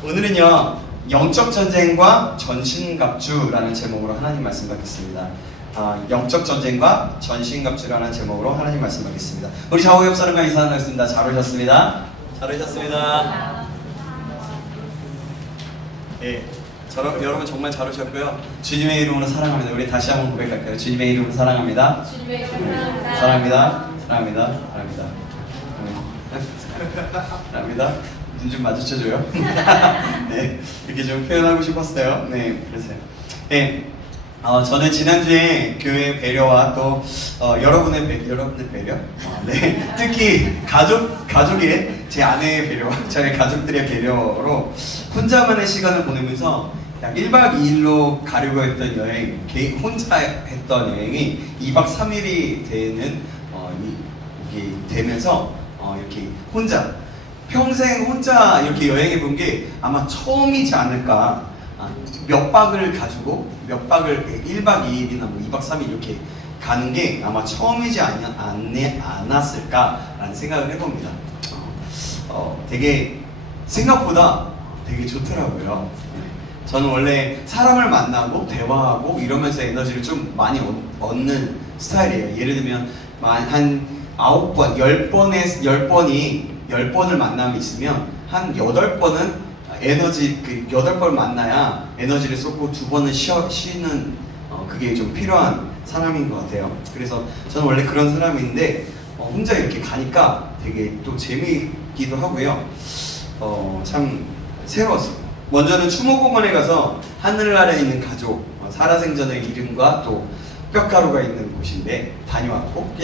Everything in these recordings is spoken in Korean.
오늘은요, 영적 전쟁과 전신갑주라는 제목으로 하나님 말씀 받겠습니다. 영적 전쟁과 전신갑주라는 제목으로 하나님 말씀 받겠습니다. 우리 좌우 옆 사람과 인사 나누겠습니다. 잘 오셨습니다. 잘 오셨습니다. 예, 여러분 정말 잘 오셨고요. 주님의 이름으로 사랑합니다. 우리 다시 한번 고백할까요? 주님의 이름으로 사랑합니다. 주님의 이름으로 사랑합니다. 사랑합니다. 사랑합니다. 사랑합니다. 사랑합니다. 눈 좀 마주쳐줘요. 네, 이렇게 좀 표현하고 싶었어요. 네, 그러세요. 네, 저는 지난주에 교회 배려와 또 여러분의 배려, 네, 특히 가족의 제 아내의 배려와 저희 가족들의 배려로 혼자만의 시간을 보내면서 약 1박 2일로 가려고 했던 여행, 혼자 했던 여행이 2박 3일이 되는 이게 되면서 이렇게 평생 혼자 이렇게 여행해 본 게 아마 처음이지 않을까. 몇 박을 가지고 몇 박을 1박 2일이나 뭐 2박 3일 이렇게 가는 게 아마 처음이지 않았을까라는 생각을 해봅니다. 되게 생각보다 되게 좋더라고요. 저는 원래 사람을 만나고 대화하고 이러면서 에너지를 좀 많이 얻는 스타일이에요. 예를 들면 한 9번, 10번을 만남이 있으면 한 8번은 에너지, 8번 만나야 에너지를 쏟고 2번은 쉬는 그게 좀 필요한 사람인 것 같아요. 그래서 저는 원래 그런 사람인데 혼자 이렇게 가니까 되게 또 재미있기도 하고요. 참 새로웠어요. 먼저는 추모공원에 가서 하늘 아래 있는 가족, 살아생전의 이름과 또 뼈가루가 있는 곳인데 다녀왔고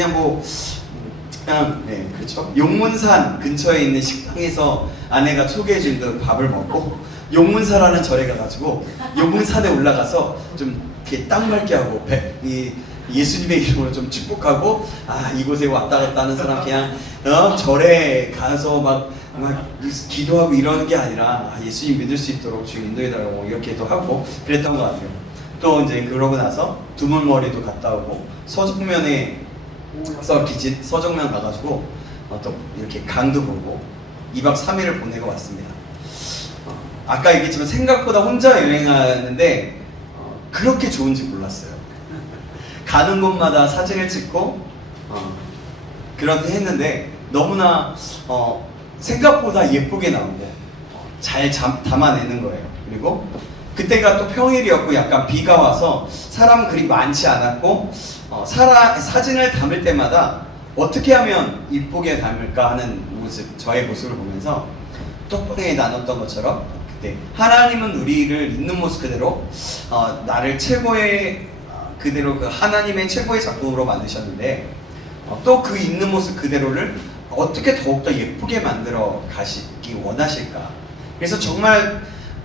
네, 그렇죠. 용문산 근처에 있는 식당에서 아내가 초대해준 그 밥을 먹고 용문사라는 절에 가가지고 용문산에 올라가서 좀 이렇게 땅 밟게 하고 예수님의 이름으로 좀 축복하고 이곳에 왔다 갔다 하는 사람 그냥 절에 가서 막 기도하고 이러는 게 아니라 예수님 믿을 수 있도록 주님 인도해달라고 이렇게도 하고 그랬던 것 같아요. 또 이제 그러고 나서 두물머리도 갔다 오고 서정면 가가지고 또 이렇게 강도 보고 2박 3일을 보내고 왔습니다. 아까 얘기했지만 생각보다 혼자 여행하는데 그렇게 좋은지 몰랐어요. 가는 곳마다 사진을 찍고 그렇게 했는데 너무나 생각보다 예쁘게 나오고 잘 담아내는 거예요. 그리고 그때가 또 평일이었고 약간 비가 와서 사람 그리 많지 않았고 사진을 담을 때마다 어떻게 하면 이쁘게 담을까 하는 저의 모습을 보면서 톡방에 나눴던 것처럼 그때 하나님은 우리를 있는 모습 그대로 나를 최고의 그대로 그 하나님의 최고의 작품으로 만드셨는데 또 그 있는 모습 그대로를 어떻게 더욱더 예쁘게 만들어 가시기 원하실까. 그래서 정말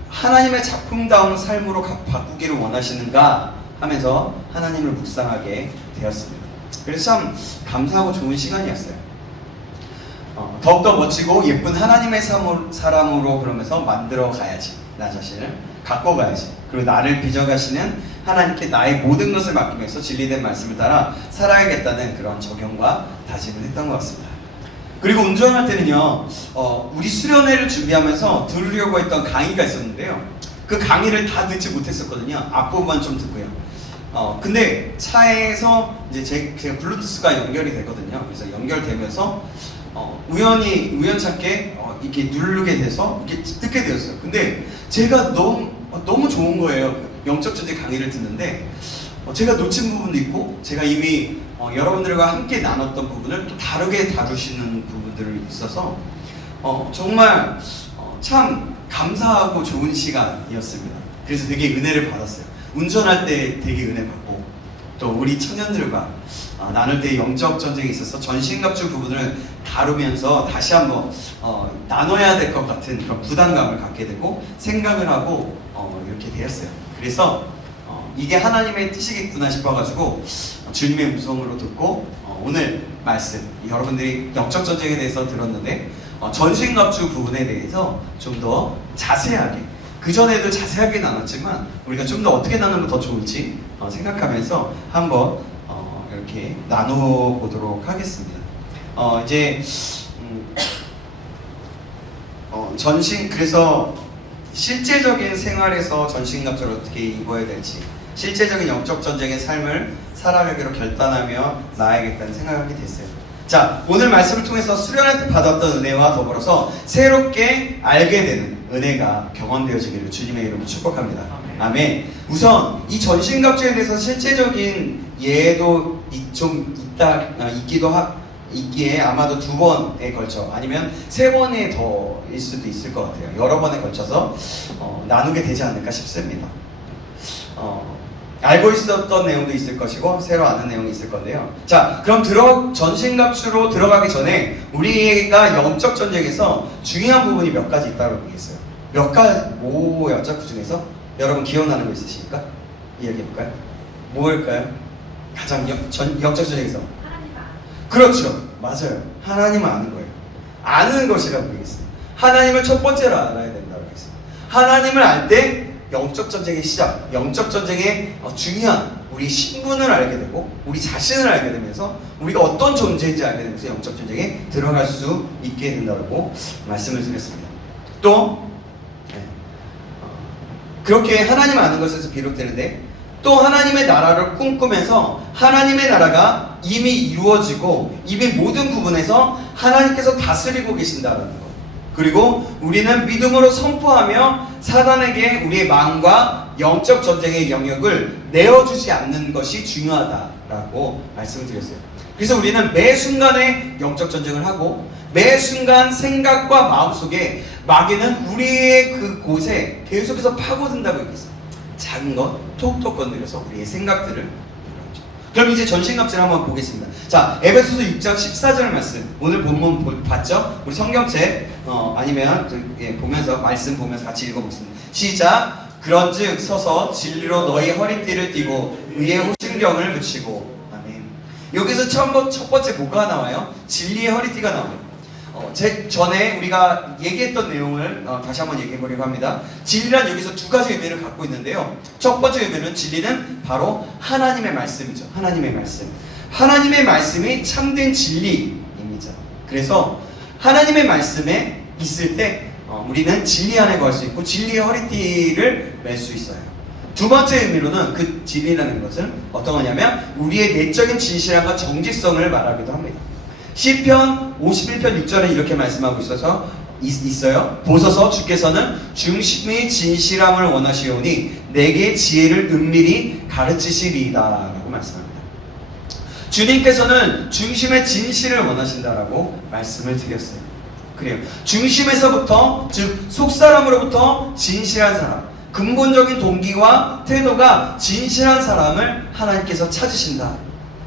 하나님의 작품다운 삶으로 바꾸기를 원하시는가 하면서 하나님을 묵상하게 되었습니다. 그래서 참 감사하고 좋은 시간이었어요. 더욱더 멋지고 예쁜 하나님의 사람으로 그러면서 만들어 가야지. 나 자신을 갖고 가야지. 그리고 나를 빚어가시는 하나님께 나의 모든 것을 맡기면서 진리된 말씀을 따라 살아야겠다는 그런 적용과 다짐을 했던 것 같습니다. 그리고 운전할 때는요, 우리 수련회를 준비하면서 들으려고 했던 강의가 있었는데요. 그 강의를 다 듣지 못했었거든요. 앞부분만 좀 듣고요. 근데 차에서 이제 제가 블루투스가 연결이 되거든요. 그래서 연결되면서 우연찮게 이렇게 누르게 돼서 이렇게 듣게 되었어요. 근데 제가 너무 좋은 거예요. 영적 전쟁 강의를 듣는데 제가 놓친 부분도 있고 제가 이미 여러분들과 함께 나눴던 부분을 또 다르게 다루시는 부분들이 있어서 정말 참 감사하고 좋은 시간이었습니다. 그래서 되게 은혜를 받았어요. 운전할 때 되게 은혜 받고 또 우리 청년들과 나눌 때 영적 전쟁에 있어서 전신갑주 부분을 다루면서 다시 한번 나눠야 될 것 같은 그런 부담감을 갖게 되고 생각을 하고 이렇게 되었어요. 그래서 이게 하나님의 뜻이겠구나 싶어가지고 주님의 음성으로 듣고 오늘 말씀 여러분들이 영적 전쟁에 대해서 들었는데 전신갑주 부분에 대해서 좀 더 자세하게 그전에도 자세하게 나눴지만 우리가 좀 더 어떻게 나누면 더 좋을지 생각하면서 한번 이렇게 나눠보도록 하겠습니다. 그래서 실제적인 생활에서 전신갑주를 어떻게 입어야 될지, 실제적인 영적 전쟁의 삶을 살아가기로 결단하며 나아야겠다는 생각을 하게 됐어요. 자, 오늘 말씀을 통해서 수련할 때 받았던 은혜와 더불어서 새롭게 알게 되는 은혜가 경험되어지기를 주님의 이름으로 축복합니다. 아멘. 우선 이 전신갑주에 대해서 실제적인 예도 좀 있기에 아마도 2번에 걸쳐 아니면 3번에 더일 수도 있을 것 같아요. 여러 번에 걸쳐서 나누게 되지 않을까 싶습니다. 알고 있었던 내용도 있을 것이고 새로 아는 내용이 있을 건데요. 자, 그럼 전신갑주로 들어가기 전에 우리가 영적 전쟁에서 중요한 부분이 몇 가지 있다고 얘기했어요. 몇 가지 뭐였죠? 그 중에서 여러분 기억나는 거 있으십니까? 이야기해볼까요? 뭐일까요? 가장 영적 전쟁에서 그렇죠. 맞아요. 하나님을 아는 거예요. 아는 것이라고 얘기했어요. 하나님을 첫 번째로 알아야 된다고 했어요. 하나님을 알 때 영적 전쟁의 시작, 영적 전쟁의 중요한 우리 신분을 알게 되고 우리 자신을 알게 되면서 우리가 어떤 존재인지 알게 되면서 영적 전쟁에 들어갈 수 있게 된다고 말씀을 드렸습니다. 또 그렇게 하나님 아는 것에서 비롯되는데 또 하나님의 나라를 꿈꾸면서 하나님의 나라가 이미 이루어지고 이미 모든 부분에서 하나님께서 다스리고 계신다는 것, 그리고 우리는 믿음으로 선포하며 사단에게 우리의 마음과 영적 전쟁의 영역을 내어주지 않는 것이 중요하다라고 말씀을 드렸어요. 그래서 우리는 매 순간에 영적 전쟁을 하고 매 순간 생각과 마음속에 마귀는 우리의 그곳에 계속해서 파고든다고 얘기했어요. 작은 것 톡톡 건드려서 우리의 생각들을 누르죠. 그럼 이제 전신갑주를 한번 보겠습니다. 자, 에베소서 6장 14절 말씀, 오늘 본문 봤죠? 우리 성경책 아니면 보면서 말씀 보면서 같이 읽어보겠습니다. 시작. 그런즉 서서 진리로 너희 허리띠를 띠고 의의 호심경을 붙이고. 아멘. 여기서 첫 번째 뭐가 나와요? 진리의 허리띠가 나와요. 전에 우리가 얘기했던 내용을 다시 한번 얘기해 보려고 합니다. 진리란 여기서 2가지 의미를 갖고 있는데요. 첫 번째 의미는 진리는 바로 하나님의 말씀이죠. 하나님의 말씀. 하나님의 말씀이 참된 진리입니다. 그래서 하나님의 말씀에 있을 때 우리는 진리 안에 거할 수 있고 진리의 허리띠를 맬 수 있어요. 2번째 의미로는 그 진리라는 것은 어떤 거냐면 우리의 내적인 진실함과 정직성을 말하기도 합니다. 시편 51편 6절에 이렇게 말씀하고 있어요. 보소서 주께서는 중심의 진실함을 원하시오니 내게 지혜를 은밀히 가르치시리이다 라고 말씀합니다. 주님께서는 중심의 진실을 원하신다라고 말씀을 드렸어요. 그래요. 중심에서부터, 즉 속사람으로부터 진실한 사람, 근본적인 동기와 태도가 진실한 사람을 하나님께서 찾으신다.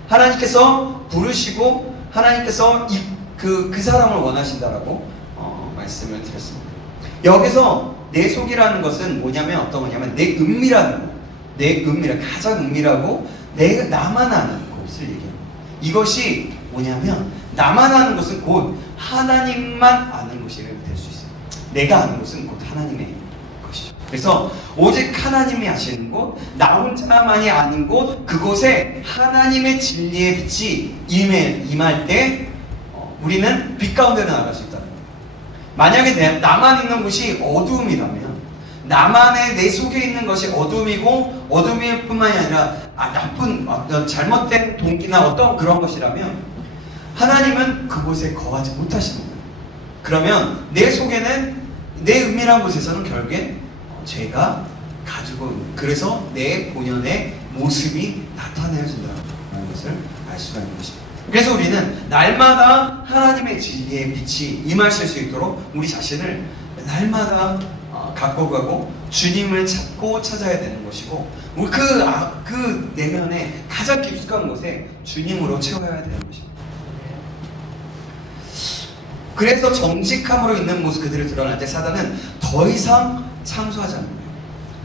하나님께서 부르시고 하나님께서 그 사람을 원하신다라고 말씀을 드렸습니다. 여기서 내 속이라는 것은 뭐냐면 어떤 거냐면 내 은밀한 거, 내 가장 은밀하고 나만 아는 것을 얘기합니다. 이것이 뭐냐면 나만 아는 것은 곧 하나님만 아는 것이 될 수 있어요. 내가 아는 것은 곧 하나님의 것이죠. 그래서 오직 하나님이 아시는 곳, 나 혼자만이 아는 곳, 그곳에 하나님의 진리의 빛이 임할 때 우리는 빛 가운데 나아갈 수 있다는 거예요. 만약에 나만 있는 곳이 어두움이라면, 나만의 내 속에 있는 것이 어둠이고 어둠일 뿐만이 아니라 나쁜 잘못된 동기나 어떤 그런 것이라면 하나님은 그곳에 거하지 못하시는 거예요. 그러면 내 속에는 내 은밀한 곳에서는 결국엔 죄가 가지고 그래서 내 본연의 모습이 나타내어진다는 것을 알 수가 있는 것입니다. 그래서 우리는 날마다 하나님의 진리의 빛이 임하실 수 있도록 우리 자신을 날마다 갖고 가고 주님을 찾고 찾아야 되는 것이고 그 내면에 가장 깊숙한 곳에 주님으로 채워야 되는 것입니다. 그래서 정직함으로 있는 모습 그대로 드러날 때 사단은 더 이상 참소하지 않는 거예요.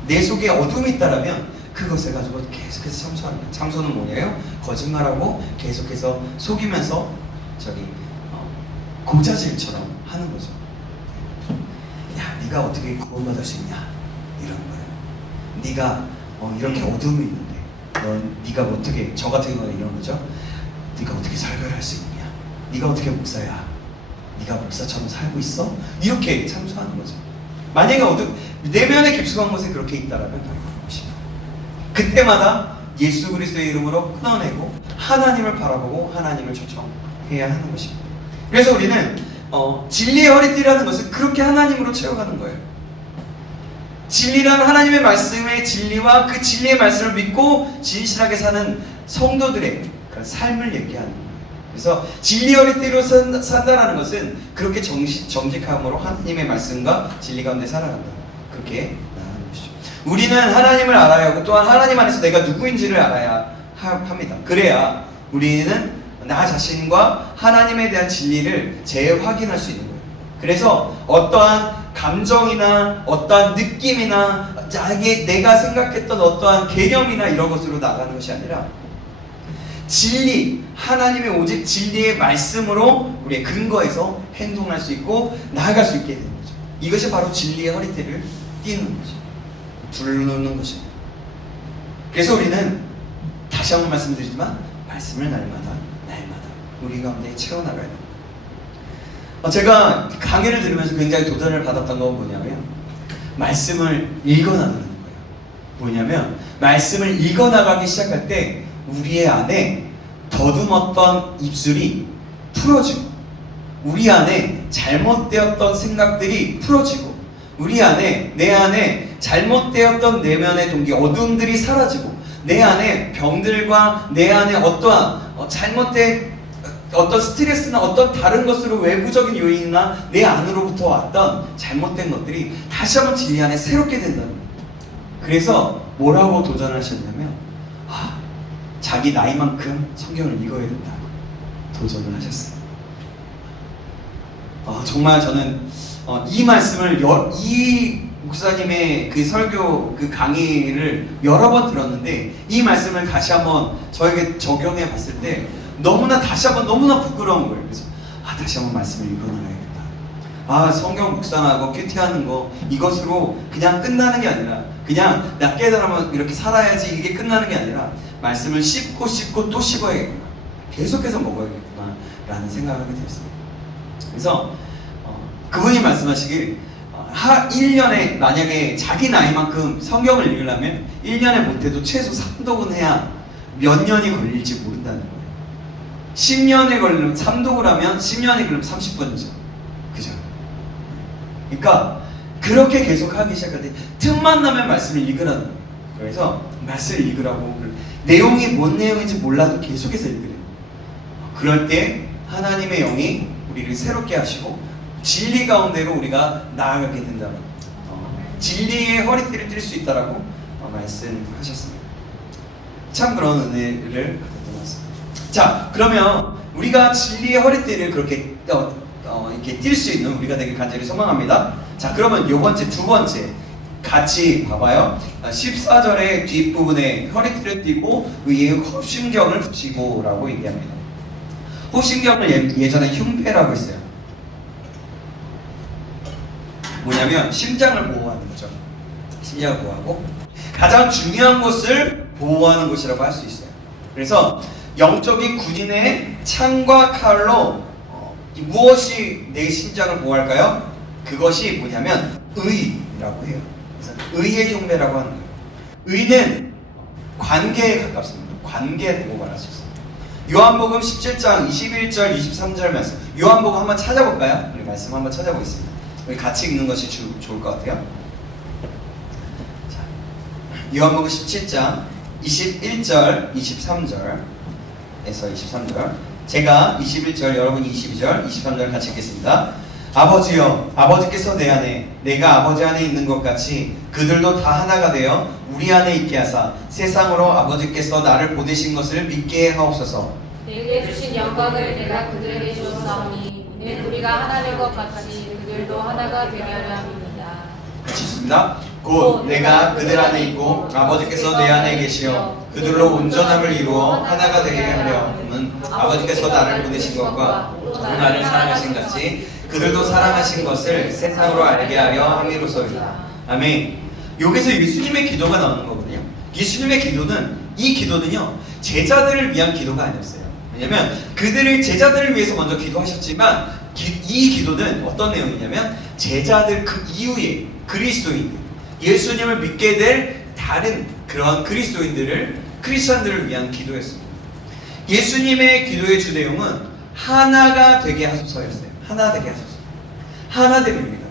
내 속에 어둠이 있다라면 그것을 가지고 계속해서 참소합니다. 참소는 뭐냐요? 거짓말하고 계속해서 속이면서 고자질처럼 하는 거죠. 야, 네가 어떻게 구원받을 수 있냐? 이런 거예요. 네가 이렇게 어둠이 있는데 네가 어떻게 저 같은 경우는 이런 거죠. 네가 어떻게 설교를 할 수 있냐? 네가 어떻게 목사야? 네가 목사처럼 살고 있어? 이렇게 참소하는 거죠. 만약에 내면의 깊숙한 곳에 그렇게 있다라면 것입니다. 그때마다 예수 그리스도의 이름으로 끊어내고 하나님을 바라보고 하나님을 초청해야 하는 것입니다. 그래서 우리는 진리의 허리띠라는 것은 그렇게 하나님으로 채워가는 거예요. 진리란 하나님의 말씀의 진리와 그 진리의 말씀을 믿고 진실하게 사는 성도들의 그런 삶을 얘기하는 거예요. 그래서 진리 허리띠로 산다라는 것은 그렇게 정직함으로 하나님의 말씀과 진리 가운데 살아간다. 그렇게 나아가는 것이죠. 우리는 하나님을 알아야 하고 또한 하나님 안에서 내가 누구인지를 알아야 합니다. 그래야 우리는 나 자신과 하나님에 대한 진리를 재확인할 수 있는 거예요. 그래서 어떠한 감정이나 어떠한 느낌이나 내가 생각했던 어떠한 개념이나 이런 것으로 나가는 것이 아니라 진리, 하나님의 오직 진리의 말씀으로 우리의 근거에서 행동할 수 있고 나아갈 수 있게 되는 거죠. 이것이 바로 진리의 허리띠를 띠는 거죠. 두르는 것입니다. 그래서 우리는 다시 한번 말씀드리지만 말씀을 날마다 우리 가운데 채워나가야 됩니다. 제가 강의를 들으면서 굉장히 도전을 받았던 건 뭐냐면 말씀을 읽어나가는 거예요. 뭐냐면 말씀을 읽어나가기 시작할 때 우리의 안에 더듬었던 입술이 풀어지고 우리 안에 잘못되었던 생각들이 풀어지고 우리 안에 내 안에 잘못되었던 내면의 동기 어둠들이 사라지고 내 안에 병들과 내 안에 어떠한 잘못된 어떤 스트레스나 어떤 다른 것으로 외부적인 요인이나 내 안으로부터 왔던 잘못된 것들이 다시 한번 진리 안에 새롭게 된다는 거예요. 그래서 뭐라고 도전하셨냐면 자기 나이만큼 성경을 읽어야 된다 도전을 하셨어요. 정말 저는 이 말씀을 이 목사님의 그 설교 그 강의를 여러 번 들었는데 이 말씀을 다시 한번 저에게 적용해 봤을 때 너무나 부끄러운 거예요. 그래서 다시 한번 말씀을 읽어놔야겠다. 성경 묵상하고 큐티하는 거 이것으로 그냥 끝나는 게 아니라 그냥 나 깨달으면 이렇게 살아야지 이게 끝나는 게 아니라 말씀을 씹고 또 씹어야겠구나. 계속해서 먹어야겠구나 라는 생각을 하게 되었습니다. 그래서 그분이 말씀하시길 1년에 만약에 자기 나이만큼 성경을 읽으려면 1년에 못해도 최소 3독은 해야 몇 년이 걸릴지 모른다는 거예요. 10년이 걸리면 3독을 하면 10년이 걸리면 30분이죠. 그죠? 그러니까 그렇게 계속 하기 시작할 때 틈만 나면 말씀을 읽으라는 거예요. 그래서 말씀을 읽으라고 내용이 뭔 내용인지 몰라도 계속해서 읽으래요. 그럴 때 하나님의 영이 우리를 새롭게 하시고 진리 가운데로 우리가 나아가게 된다면 진리의 허리띠를 뛸 수 있다라고 말씀하셨습니다. 참 그런 은혜를 받았던 것 같습니다. 자, 그러면 우리가 진리의 허리띠를 그렇게 이렇게 뛸 수 있는 우리가 되길 간절히 소망합니다. 자, 그러면 두 번째 같이 봐봐요. 14절의 뒷부분에 허리띠를 띠고 위에 호심경을 붙이고 라고 얘기합니다. 호심경을 예전에 흉패라고 했어요. 뭐냐면 심장을 보호하는 거죠. 심장을 보호하고 가장 중요한 것을 보호하는 것이라고 할 수 있어요. 그래서 영적인 군인의 창과 칼로 무엇이 내 심장을 보호할까요? 그것이 뭐냐면 의라고 해요. 그래서 의의 흉배라고 하는 거예요. 의는 관계에 가깝습니다. 관계에 보호할 수 있어요. 요한복음 17장 21절 23절 말씀. 요한복음 한번 찾아볼까요? 우리 말씀 한번 찾아보겠습니다. 우리 같이 읽는 것이 좋을 것 같아요. 자, 요한복음 17장 21절 23절에서 23절. 제가 21절, 여러분이 22절, 23절 같이 읽겠습니다. 아버지여, 아버지께서 내 안에, 내가 아버지 안에 있는 것 같이 그들도 다 하나가 되어 우리 안에 있게 하사 세상으로 아버지께서 나를 보내신 것을 믿게 하옵소서. 내게 주신 영광을 내가 그들에게 주었사오니 이는 우리가 하나된 것 같이 그들도 하나가 되게 하려 함이니라. 같이 읽습니다. 곧 내가 그들 안에 있고 아버지께서 내 안에 계시어 그들로 온전함을 이루어 하나가 되게 하려 함은 아버지께서 나를 보내신 것과 또 나를 사랑하신 같이 그들도 사랑하신 것을 세상으로 알게 하려 함이로소이다. 아멘. 여기서 예수님의 기도가 나오는 거거든요. 예수님의 이 기도는요 제자들을 위한 기도가 아니었어요. 왜냐면 그들의 제자들을 위해서 먼저 기도하셨지만 이 기도는 어떤 내용이냐면 제자들 그 이후에 그리스도인들, 예수님을 믿게 될 다른 그러한 그리스도인들을, 크리스천들을 위한 기도였습니다. 예수님의 기도의 주내용은 하나가 되게 하소서였어요. 하나 되게 하소서. 하나 되입니다.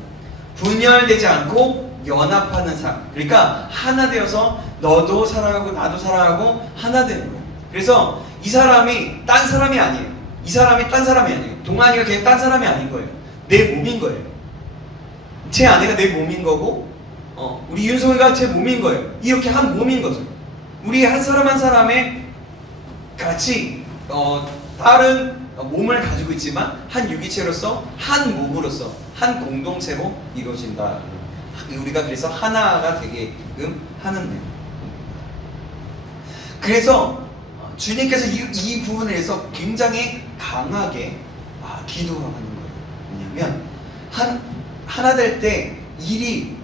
분열되지 않고 연합하는 삶. 그러니까 하나 되어서 너도 사랑하고 나도 사랑하고 하나 되는 거예요. 그래서 이 사람이 딴 사람이 아니에요. 이 사람이 딴 사람이 아니에요. 동환이가 그냥 딴 사람이 아닌 거예요. 내 몸인 거예요. 제 아내가 내 몸인 거고, 우리 윤성이가 제 몸인 거예요. 이렇게 한 몸인 거죠. 우리 한 사람 한 사람의 같이 다른 몸을 가지고 있지만 한 유기체로서, 한 몸으로서, 한 공동체로 이루어진다. 우리가 그래서 하나가 되게끔 하는 거예요. 그래서 주님께서 이 부분에 대해서 굉장히 강하게 기도하는 거예요. 뭐냐면 하나 될 때 일이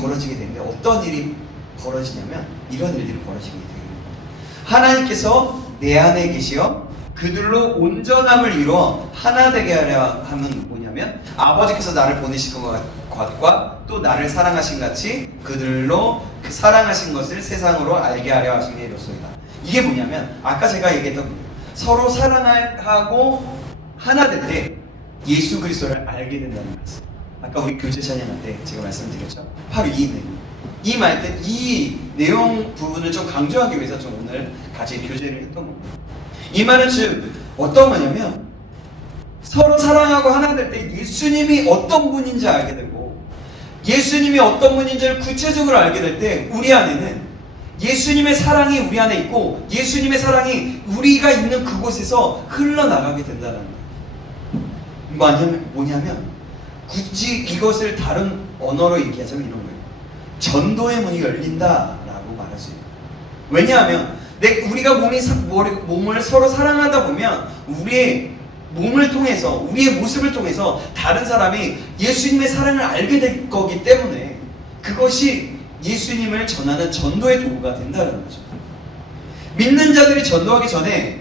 벌어지게 되는데, 어떤 일이 벌어지냐면 이런 일들이 벌어지게 돼요. 하나님께서 내 안에 계시어 그들로 온전함을 이루어 하나 되게 하려 함은 뭐냐면, 아버지께서 나를 보내신 것과 또 나를 사랑하신 같이 그들로 그 사랑하신 것을 세상으로 알게 하려 하심에 이렇소이다. 이게 뭐냐면, 아까 제가 얘기했던 거예요. 서로 사랑하고 하나 될 때 예수 그리스도를 알게 된다는 말씀. 아까 우리 교제 찬양할 때 제가 말씀드렸죠. 바로 이 내용 부분을 좀 강조하기 위해서 좀 오늘 같이 교제를 했던 겁니다. 이 말은 즉 어떤 거냐면, 서로 사랑하고 하나 될 때 예수님이 어떤 분인지 알게 되고, 예수님이 어떤 분인지를 구체적으로 알게 될 때 우리 안에는 예수님의 사랑이 우리 안에 있고, 예수님의 사랑이 우리가 있는 그곳에서 흘러나가게 된다는 거예요. 뭐냐면 굳이 이것을 다른 언어로 얘기하자면 이런 거예요. 전도의 문이 열린다라고 말할 수 있어요. 왜냐하면 우리가 몸을 서로 사랑하다 보면 우리의 몸을 통해서, 우리의 모습을 통해서 다른 사람이 예수님의 사랑을 알게 될 거기 때문에 그것이 예수님을 전하는 전도의 도구가 된다는 거죠. 믿는 자들이 전도하기 전에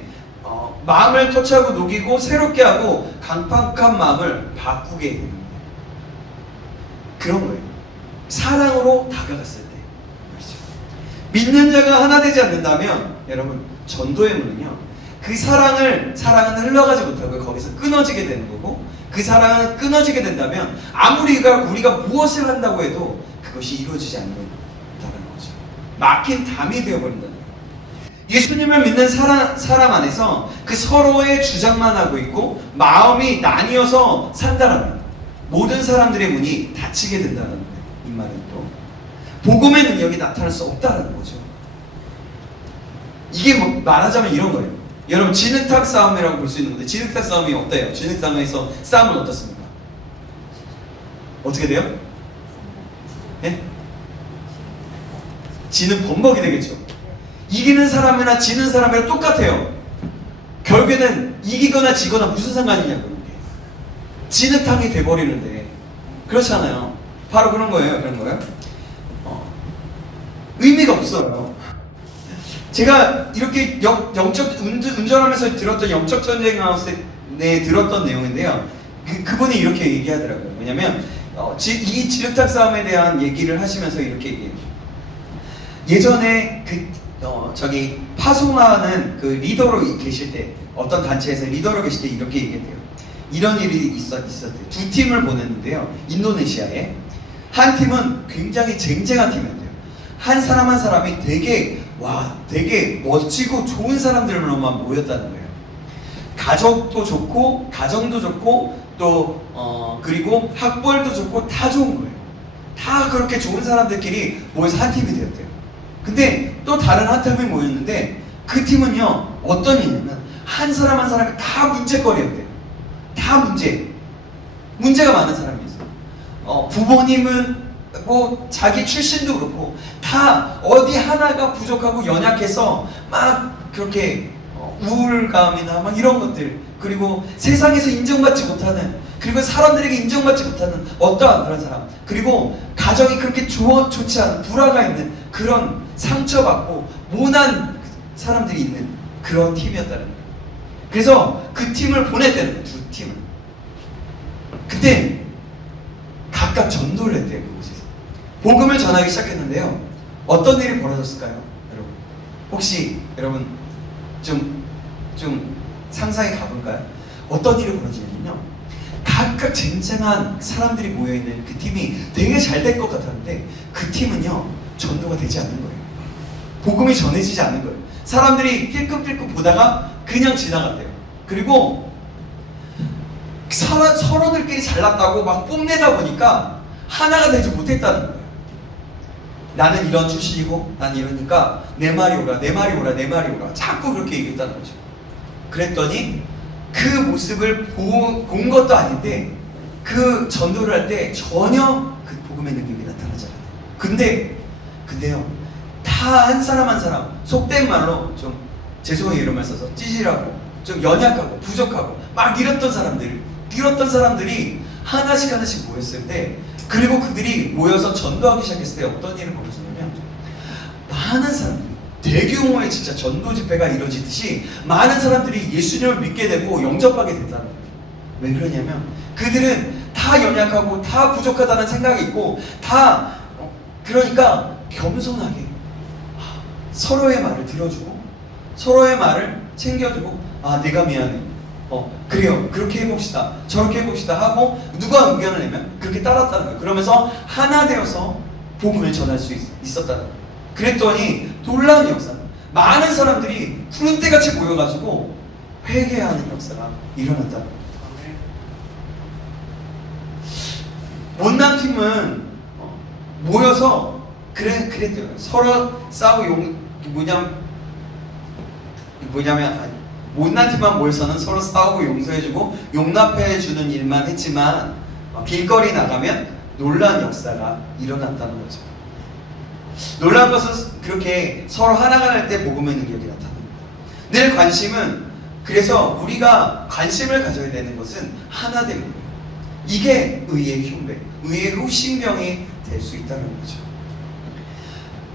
마음을 터치하고 녹이고 새롭게 하고 강팍한 마음을 바꾸게 됩니다. 그런 거예요. 사랑으로 다가갔을 때. 그렇죠. 믿는 자가 하나 되지 않는다면, 여러분, 전도의 문은요, 그 사랑은 흘러가지 못하고 거기서 끊어지게 되는 거고, 그 사랑은 끊어지게 된다면 아무리 우리가 무엇을 한다고 해도 그것이 이루어지지 않는다는 거죠. 막힌 담이 되어버린다는 거예요. 예수님을 믿는 사람 안에서 그 서로의 주장만 하고 있고 마음이 나뉘어서 산다라는, 모든 사람들의 문이 닫히게 된다는 거예요. 이 말은 또 복음의 능력이 나타날 수 없다는 거죠. 이게 뭐 말하자면 이런 거예요. 여러분, 진흙탕 싸움이라고 볼 수 있는 건데, 진흙탕 싸움이 어때요? 진흙탕에서 싸움은 어떻습니까? 어떻게 돼요? 예? 지는 범벅이 되겠죠. 이기는 사람이나 지는 사람이랑 똑같아요. 결국에는 이기거나 지거나 무슨 상관이냐고. 진흙탕이 돼버리는데, 그렇잖아요. 바로 그런 거예요. 의미가 없어요. 제가 이렇게 영적 운전하면서 들었던 영적 전쟁 가운데 들었던 내용인데요. 그분이 이렇게 얘기하더라고요. 뭐냐면 이 진흙탕 싸움에 대한 얘기를 하시면서 이렇게 얘기해요. 예전에 파송하는 그 리더로 계실 때, 어떤 단체에서 리더로 계실 때 이렇게 얘기했대요. 이런 일이 있었대요. 두 팀을 보냈는데요. 인도네시아에. 한 팀은 굉장히 쟁쟁한 팀이었대요. 한 사람 한 사람이 되게 멋지고 좋은 사람들로만 모였다는 거예요. 가족도 좋고, 가정도 좋고, 또 그리고 학벌도 좋고, 다 좋은 거예요. 다 그렇게 좋은 사람들끼리 모여서 한 팀이 되었대요. 근데 또 다른 한 팀이 모였는데, 그 팀은요, 어떤 일이냐면 한 사람 한 사람이 다 문제거리였대요. 다 문제가 많은 사람이었어요. 부모님은 뭐 자기 출신도 그렇고 다 어디 하나가 부족하고 연약해서 막 그렇게 우울감이나 막 이런 것들, 그리고 세상에서 인정받지 못하는, 그리고 사람들에게 인정받지 못하는 어떠한 그런 사람, 그리고 가정이 그렇게 좋지 않은, 불화가 있는 그런 상처받고 모난 사람들이 있는 그런 팀이었다는 거예요. 그래서 그 팀을 보냈다는 거예요. 두 팀을. 그때 각각 전도를 했대요. 그곳에서. 복음을 전하기 시작했는데요. 어떤 일이 벌어졌을까요? 여러분 혹시 여러분 좀 상상해 가볼까요? 어떤 일이 벌어지냐면요, 각각 쟁쟁한 사람들이 모여있는 그 팀이 되게 잘 될 것 같았는데 그 팀은요 전도가 되지 않는 거예요. 복음이 전해지지 않는 거예요. 사람들이 힐끔힐끔 보다가 그냥 지나갔대요. 그리고 서로들끼리 잘났다고 막 뽐내다 보니까 하나가 되지 못했다는 거예요. 나는 이런 출신이고 난 이러니까 내 말이 오라, 내 말이 오라, 내 말이 오라, 자꾸 그렇게 얘기했다는 거죠. 그랬더니 그 모습을 본 것도 아닌데 그 전도를 할 때 전혀 그 복음의 능력이 나타나지 않아요. 근데요 다 한 사람 한 사람 속된 말로 좀 죄송해요 이런 말 써서 찌질하고 좀 연약하고 부족하고 막 이랬던 사람들이 하나씩 모였을 때, 그리고 그들이 모여서 전도하기 시작했을 때 어떤 일이 벌어지냐면 많은 사람들이 대규모의 진짜 전도 집회가 이루어지듯이 많은 사람들이 예수님을 믿게 되고 영접하게 된다는 거예요. 왜 그러냐면 그들은 다 연약하고 다 부족하다는 생각이 있고 다 그러니까 겸손하게 서로의 말을 들어주고 서로의 말을 챙겨주고, 아 내가 미안해, 그래요 그렇게 해봅시다 저렇게 해봅시다 하고 누가 의견을 내면 그렇게 따랐다는 거예요. 그러면서 하나 되어서 복음을 전할 수 있었다는 거예요. 그랬더니 놀라운 역사, 많은 사람들이 푸른 때같이 모여가지고 회개하는 역사가 일어났다는 거예요. 못난 팀은 모여서 그랬대요. 서로 싸우고 못난 팀만 모여서는 서로 싸우고 용서해주고 용납해주는 일만 했지만 길거리 나가면 놀라운 역사가 일어났다는 거죠. 놀라운 것은 그렇게 서로 하나가 될 때 복음의 능력이 나타납니다. 늘 관심은, 그래서 우리가 관심을 가져야 되는 것은 하나됨인 거예요. 이게 의의 흉배, 의의 후신경이 될 수 있다는 거죠.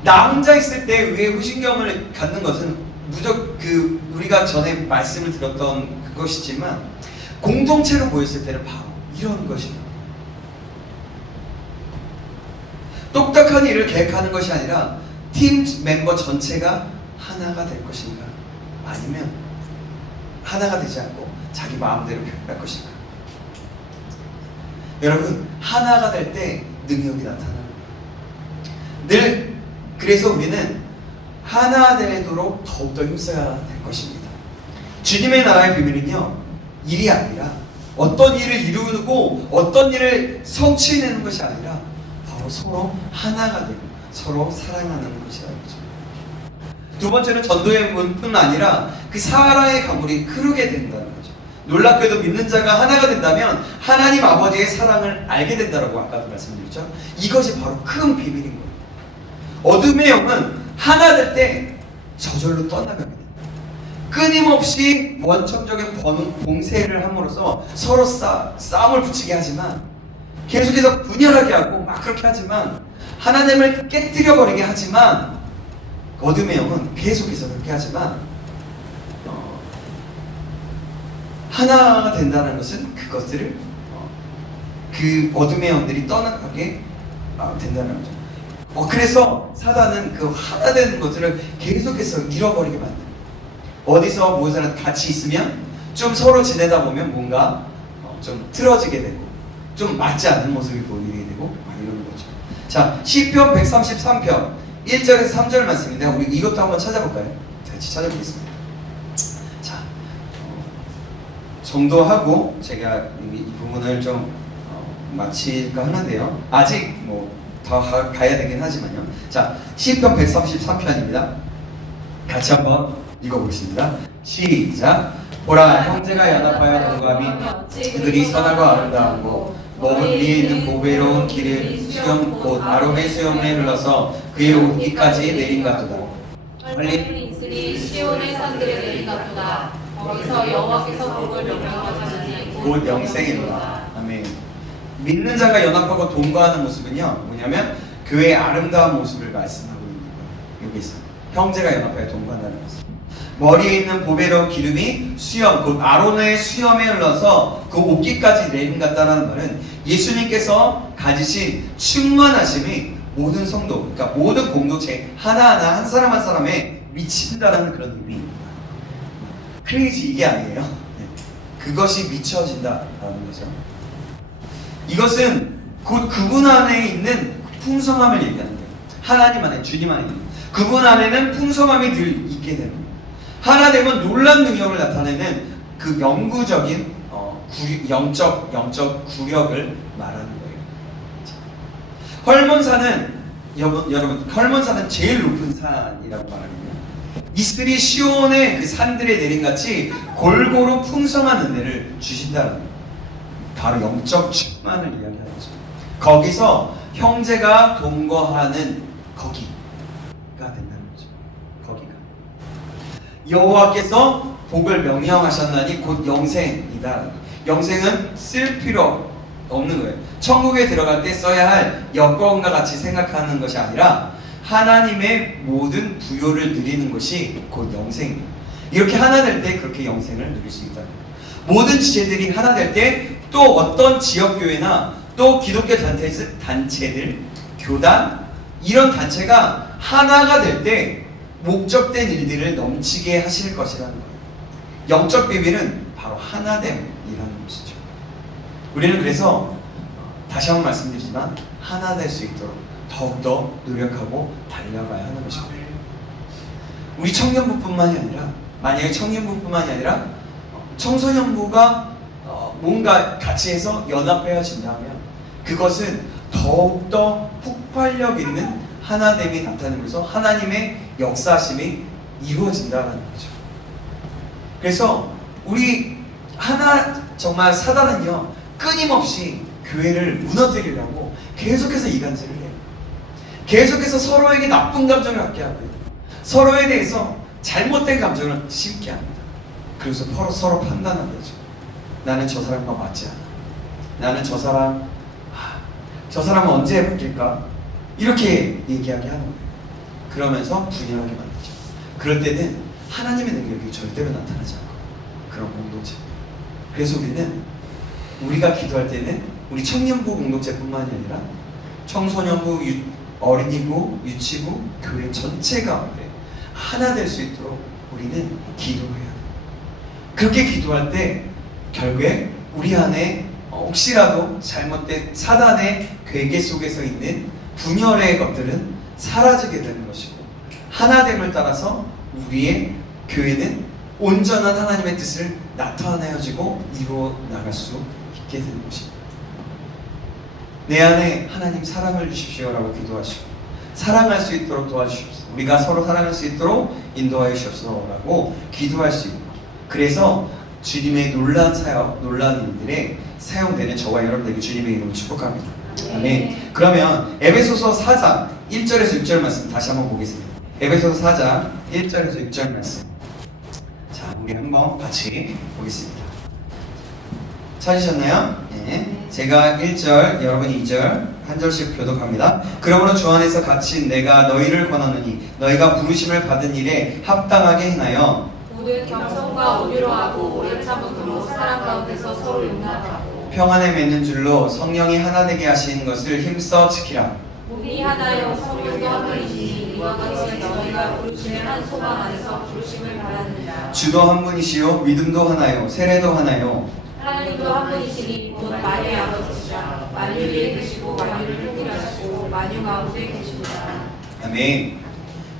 나 혼자 있을 때 의의 후신경을 갖는 것은 우리가 전에 말씀을 들었던 그것이지만 공동체로 모였을 때는 바로 이런 것입니다. 똑딱한 일을 계획하는 것이 아니라 팀 멤버 전체가 하나가 될 것인가, 아니면 하나가 되지 않고 자기 마음대로 표현할 것인가. 여러분 하나가 될 때 능력이 나타나는 거예요. 그래서 우리는 하나 되도록 더욱더 힘써야 될 것입니다. 주님의 나라의 비밀은요 일이 아니라 어떤 일을 이루고 어떤 일을 성취해내는 것이 아니라 바로 서로 하나가 되고 서로 사랑하는 것이라는 거죠. 두 번째는 전도의 문뿐 아니라 그 사랑의 가물이 흐르게 된다는 거죠. 놀랍게도 믿는 자가 하나가 된다면 하나님 아버지의 사랑을 알게 된다고 아까도 말씀드렸죠. 이것이 바로 큰 비밀인 거예요. 어둠의 영은 하나 될 때 저절로 떠나가게 됩니다. 끊임없이 원천적인 봉쇄를 함으로써 서로 싸움을 붙이게 하지만, 계속해서 분열하게 하고 막 그렇게 하지만, 하나님을 깨뜨려버리게 하지만, 어둠의 영은 계속해서 그렇게 하지만 하나가 된다는 것은 그것들을 그 어둠의 영들이 떠나가게 된다는 거죠. 그래서 사단은 그 하나 되는 것들을 계속해서 잃어버리게 만듭니다. 어디서 모여서 같이 있으면 좀 서로 지내다 보면 뭔가 좀 틀어지게 되고 좀 맞지 않는 모습이 보이게 되고 막 이러는 거죠. 자, 시편 133편 1절에서 3절 말씀인데 우리 이것도 한번 찾아볼까요? 같이 찾아보겠습니다. 자, 정도하고 제가 이 부분을 좀 마칠까 하는데요. 아직 더 가야 되긴 하지만요. 자, 시편 133편입니다. 같이 한번 읽어보겠습니다. 시작. 보라, 형제가 연합하여 동감이 그들이 선하고 아름다운고 먼 위에 있는 보배로운 길을 수염 곧 아롬의 수염에 흘러서 그의 옷깃까지 내린가도다. 빨리 이슬이 시온의 산들에 내린가도다. 거기서 여호와께서 복을 명령하시니 곧 영생이로다. 아멘. 믿는 자가 연합하고 동거하는 모습은요 뭐냐면 교회의 아름다운 모습을 말씀하고 있는 거예요. 여기 있어요. 형제가 연합하여 동거한다는 모습. 머리에 있는 보배로운 기름이 수염 곧 아론의 수염에 흘러서 그 옷깃까지 내린 같다라는 말은 예수님께서 가지신 충만하심이 모든 성도, 그러니까 모든 공동체 하나하나 한 사람 한 사람에 미친다라는 그런 의미입니다. 크레이지 이게 아니에요. 네. 그것이 미쳐진다라는 거죠. 이것은 곧 그분 안에 있는 풍성함을 얘기하는 거예요. 하나님 안에, 주님 안에 있는 그분 안에는 풍성함이 늘 있게 되는 거예요. 하나 되면 놀란 능력을 나타내는 그 영구적인 영적 구력을 말하는 거예요. 헐몬산은 여러분 헐몬산은 제일 높은 산이라고 말합니다. 이슬이 시온의 그 산들에 내린같이 골고루 풍성한 은혜를 주신다는 거예요. 바로 영적 충만을 이야기하는 거죠. 거기서 형제가 동거하는 거기가 된다는 거죠. 거기가 여호와께서 복을 명령하셨나니 곧 영생이다. 영생은 쓸 필요 없는 거예요. 천국에 들어갈 때 써야 할 여권과 같이 생각하는 것이 아니라 하나님의 모든 부요를 누리는 것이 곧 영생입니다. 이렇게 하나 될 때 그렇게 영생을 누릴 수 있다. 모든 지체들이 하나 될 때 또 어떤 지역교회나 또 기독교 단체들, 교단 이런 단체가 하나가 될 때 목적된 일들을 넘치게 하실 것이라는 거예요. 영적 비밀은 바로 하나됨이라는 것이죠. 우리는 그래서 다시 한번 말씀드리지만 하나 될 수 있도록 더욱더 노력하고 달려가야 하는 것입니다. 우리 청년부뿐만이 아니라 만약에 청년부뿐만이 아니라 청소년부가 뭔가 같이 해서 연합해진다면 그것은 더욱더 폭발력 있는 하나됨이 나타나면서 하나님의 역사심이 이루어진다는 거죠. 그래서 우리 정말 사단은요 끊임없이 교회를 무너뜨리려고 계속해서 이간질을 해요. 계속해서 서로에게 나쁜 감정을 갖게 하고요. 서로에 대해서 잘못된 감정을 심게 합니다. 그래서 서로 판단하는 거죠. 나는 저 사람과 맞지 않아. 나는 저 사람은 언제 바뀔까? 이렇게 얘기하게 하는 거예요. 그러면서 분열하게 만들죠. 그럴 때는 하나님의 능력이 절대로 나타나지 않고 그런 공동체. 그래서 우리가 기도할 때는 우리 청년부 공동체뿐만이 아니라 청소년부, 어린이부, 유치부, 교회 전체 가운데 하나 될 수 있도록 우리는 기도해야 돼요. 그렇게 기도할 때 결국에 우리 안에 혹시라도 잘못된 사단의 괴계 속에서 있는 분열의 것들은 사라지게 되는 것이고 하나됨을 따라서 우리의 교회는 온전한 하나님의 뜻을 나타내어지고 이루어 나갈 수 있게 되는 것입니다. 내 안에 하나님 사랑을 주십시오라고 기도하시고 사랑할 수 있도록 도와주십시오. 우리가 서로 사랑할 수 있도록 인도하여 주십시오라고 기도할 수 있고 그래서 주님의 놀라운 사역, 놀라운 일들에 사용되는 저와 여러분들에게 주님의 이름으로 축복합니다. 아멘. 그러면 에베소서 4장 1절에서 6절 말씀 다시 한번 보겠습니다. 에베소서 4장 1절에서 6절 말씀. 자, 우리 한번 같이 보겠습니다. 찾으셨나요? 네. 제가 1절, 여러분이 2절 한 절씩 교독합니다. 그러므로 주 안에서 갇힌 내가 너희를 권하노니 너희가 부르심을 받은 일에 합당하게 행하여 모든 겸손과 온유로 하고 오래 참음으로 사랑 가운데서 서로 용납하고 평안에 맺는 줄로 성령이 하나 되게 하신 것을 힘써 지키라. 몸이 하나요 성령도 한 분이시니 이와 같이 너희가 부르심의 한 소망 안에서 부르심을 받았느니라. 주도 한 분이시요 믿음도 하나요 세례도 하나요 하나님도 한 분이시니 곧 만유의 아버지시라. 만유 위에 계시고 만유를 통일하시고 만유 가운데 계시도다. 아멘.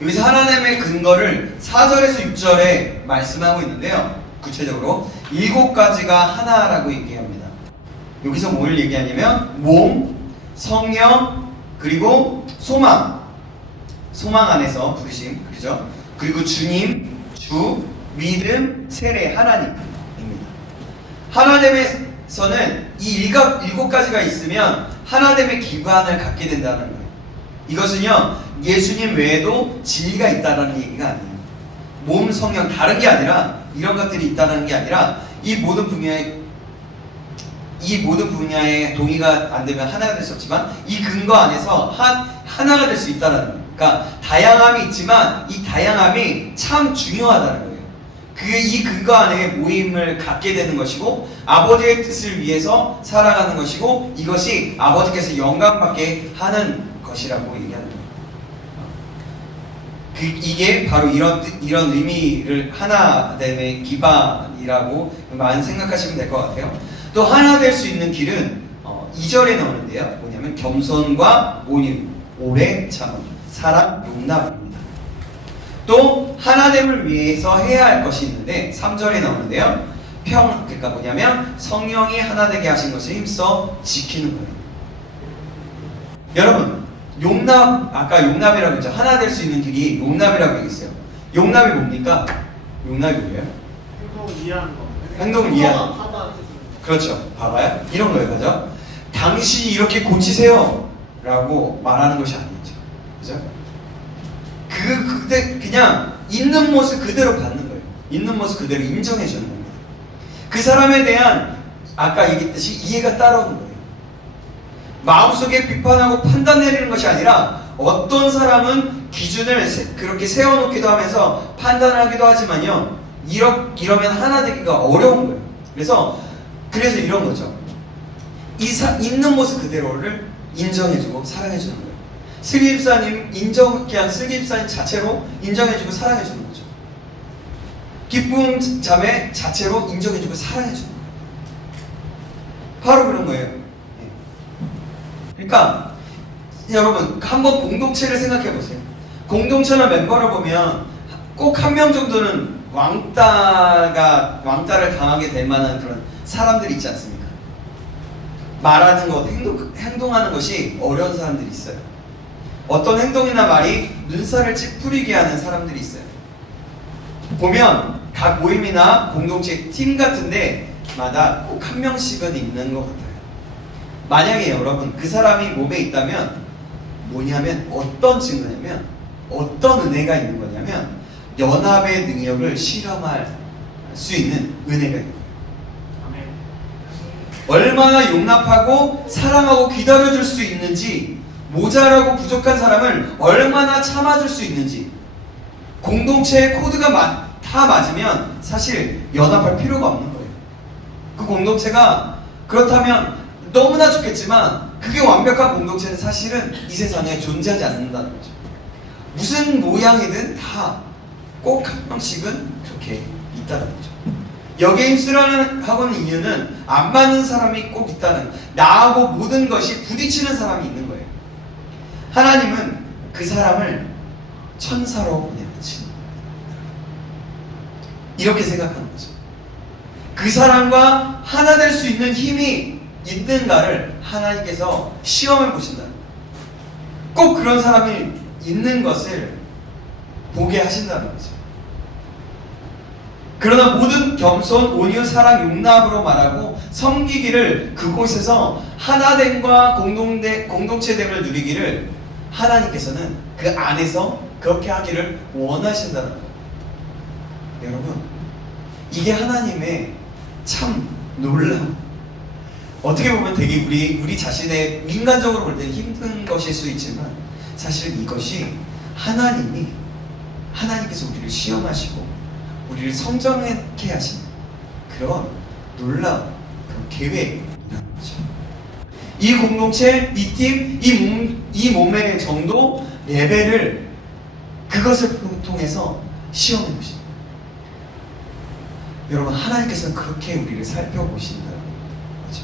여기서 하나님의 근거를 4절에서 6절에 말씀하고 있는데요. 구체적으로 7가지가 하나라고 얘기합니다. 여기서 뭘 얘기하냐면 몸, 성령, 그리고 소망 안에서 부르심, 그죠? 그리고 주님, 주, 믿음, 세례, 하나님입니다. 하나됨에서는 이 7가지가 있으면 하나됨의 기반을 갖게 된다는 거예요. 이것은요 예수님 외에도 진리가 있다는 얘기가 아니에요. 몸, 성령 다른 게 아니라 이런 것들이 있다는 게 아니라 이 모든 분야에 동의가 안 되면 하나가 될 수 없지만 이 근거 안에서 하나가 될 수 있다는 거예요. 그러니까 다양함이 있지만 이 다양함이 참 중요하다는 거예요. 이 근거 안에 모임을 갖게 되는 것이고 아버지의 뜻을 위해서 살아가는 것이고 이것이 아버지께서 영광받게 하는 것이라고 얘기하는 거예요. 이게 바로 이런 의미를 하나됨의 기반이라고 많이 생각하시면 될 것 같아요. 또 하나 될 수 있는 길은 2절에 나오는데요. 뭐냐면 겸손과 온유, 오래 참음, 사랑, 용납입니다. 또 하나됨을 위해서 해야 할 것이 있는데 3절에 나오는데요. 그러니까 뭐냐면 성령이 하나 되게 하신 것을 힘써 지키는 거예요. 여러분, 용납, 아까 용납이라고 했죠. 하나 될 수 있는 길이 용납이라고 얘기했어요. 용납이 뭡니까? 용납이 뭐예요? 행동을 이해하는 거. 행동을 이해하는 거. 그렇죠. 봐봐요. 이런 거예요. 그죠? 당신이 이렇게 고치세요 라고 말하는 것이 아니죠. 그죠? 그냥 있는 모습 그대로 받는 거예요. 있는 모습 그대로 인정해 주는 겁니다. 그 사람에 대한 아까 얘기했듯이 이해가 따라오는 거예요. 마음속에 비판하고 판단 내리는 것이 아니라 어떤 사람은 기준을 그렇게 세워놓기도 하면서 판단하기도 하지만요. 이러면 하나 되기가 어려운 거예요. 그래서 이런 거죠. 있는 모습 그대로를 인정해주고 사랑해주는 거예요. 슬기 집사님 그냥 슬기 집사님 자체로 인정해주고 사랑해주는 거죠. 기쁨 자매 자체로 인정해주고 사랑해주는 거예요. 바로 그런 거예요. 그러니까 여러분 한번 공동체를 생각해 보세요. 공동체나 멤버를 보면 꼭 한 명 정도는 왕따를 당하게 될 만한 그런 사람들이 있지 않습니까? 말하는 것, 행동하는 것이 어려운 사람들이 있어요. 어떤 행동이나 말이 눈살을 찌푸리게 하는 사람들이 있어요. 보면 각 모임이나 공동체 팀 같은 데마다 꼭 한 명씩은 있는 것 같아요. 만약에 여러분 그 사람이 몸에 있다면 뭐냐면 어떤 증거냐면 어떤 은혜가 있는 거냐면 연합의 능력을 실험할 수 있는 은혜가 있는 거예요. 얼마나 용납하고 사랑하고 기다려줄 수 있는지, 모자라고 부족한 사람을 얼마나 참아줄 수 있는지, 공동체의 코드가 다 맞으면 사실 연합할 필요가 없는 거예요. 그 공동체가 그렇다면 너무나 좋겠지만 그게 완벽한 공동체는 사실은 이 세상에 존재하지 않는다는 거죠. 무슨 모양이든 다 꼭 한 명씩은 그렇게 있다는 거죠. 여기에 힘쓰라는 하고는 이유는 안 맞는 사람이 꼭 있다는, 나하고 모든 것이 부딪히는 사람이 있는 거예요. 하나님은 그 사람을 천사로 보내듯이 이렇게 생각하는 거죠. 그 사람과 하나 될 수 있는 힘이 있는가를 하나님께서 시험해 보신다는 거예요. 꼭 그런 사람이 있는 것을 보게 하신다는 거죠. 그러나 모든 겸손, 온유, 사랑, 용납으로 말하고 섬기기를 그곳에서 하나됨과 공동체됨을 누리기를 하나님께서는 그 안에서 그렇게 하기를 원하신다는 거예요. 여러분, 이게 하나님의 참 놀라운, 어떻게 보면 되게 우리 자신의 인간적으로 볼 때는 힘든 것일 수 있지만 사실 이것이 하나님께서 우리를 시험하시고 우리를 성장하게 하신 그런 놀라운 그런 계획이라는 거죠. 이 공동체, 이 팀, 이 몸의 정도, 레벨을 그것을 통해서 시험해 보십니다. 여러분, 하나님께서는 그렇게 우리를 살펴보신다는 거죠.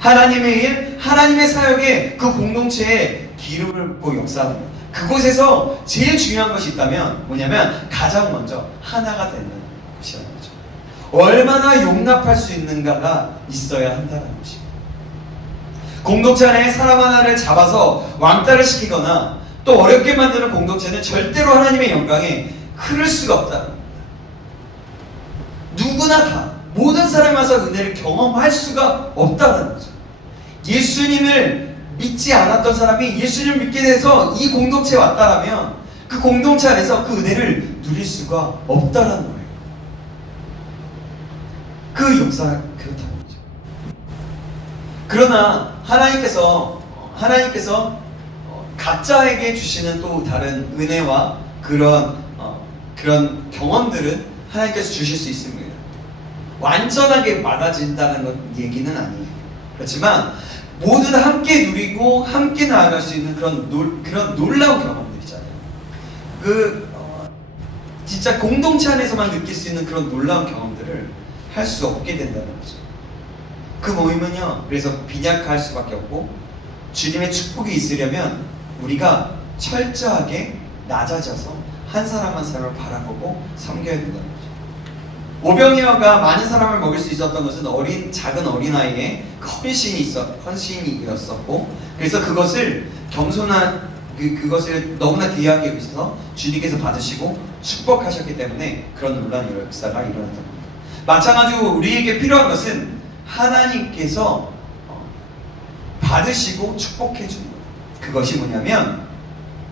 하나님의 일, 하나님의 사역에 그 공동체에 기름을 붓고 역사하는 것. 그곳에서 제일 중요한 것이 있다면 뭐냐면 가장 먼저 하나가 되는 것이라는 거죠. 얼마나 용납할 수 있는가가 있어야 한다는 것입니다. 공동체 안에 사람 하나를 잡아서 왕따를 시키거나 또 어렵게 만드는 공동체는 절대로 하나님의 영광에 흐를 수가 없다는 겁니다. 누구나 다 모든 사람이 와서 은혜를 경험할 수가 없다는 거죠. 예수님을 믿지 않았던 사람이 예수님을 믿게 돼서 이 공동체에 왔다라면 그 공동체 안에서 그 은혜를 누릴 수가 없다라는 거예요. 그 역사가 그렇다는 거죠. 그러나 하나님께서 각자에게 주시는 또 다른 은혜와 그런 경험들은 하나님께서 주실 수 있습니다. 완전하게 막아진다는 것 얘기는 아니에요. 그렇지만 모두 다 함께 누리고 함께 나아갈 수 있는 그런 놀라운 경험들이잖아요. 진짜 공동체 안에서만 느낄 수 있는 그런 놀라운 경험들을 할 수 없게 된다는 거죠. 그 모임은요, 그래서 빈약할 수밖에 없고 주님의 축복이 있으려면 우리가 철저하게 낮아져서 한 사람 한 사람을 바라보고 섬겨야 된다는 거죠. 오병이어가 많은 사람을 먹일 수 있었던 것은 작은 어린아이의 헌신이었었고, 그래서 그것을 겸손한 그것을 너무나 귀하게 여기셔서 주님께서 받으시고 축복하셨기 때문에 그런 놀라운 역사가 일어났던 겁니다. 마찬가지로 우리에게 필요한 것은 하나님께서 받으시고 축복해 주는 거예요.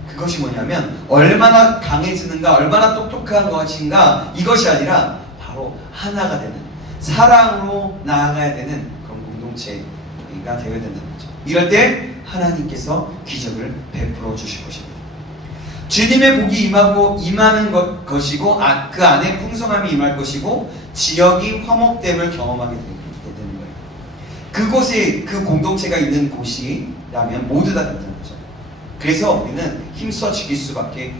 그것이 뭐냐면 얼마나 강해지는가, 얼마나 똑똑한 것인가, 이것이 아니라 바로 하나가 되는, 사랑으로 나아가야 되는 그런 공동체가 되어야 된다는 거죠. 이럴 때 하나님께서 기적을 베풀어 주실 것입니다. 주님의 복이 임하는 것이고, 그 안에 풍성함이 임할 것이고, 지역이 화목됨을 경험하게 되는 거예요. 그곳에 그 공동체가 있는 곳이라면 모두 다 된다는 거죠. 그래서 우리는 힘써 지킬 수밖에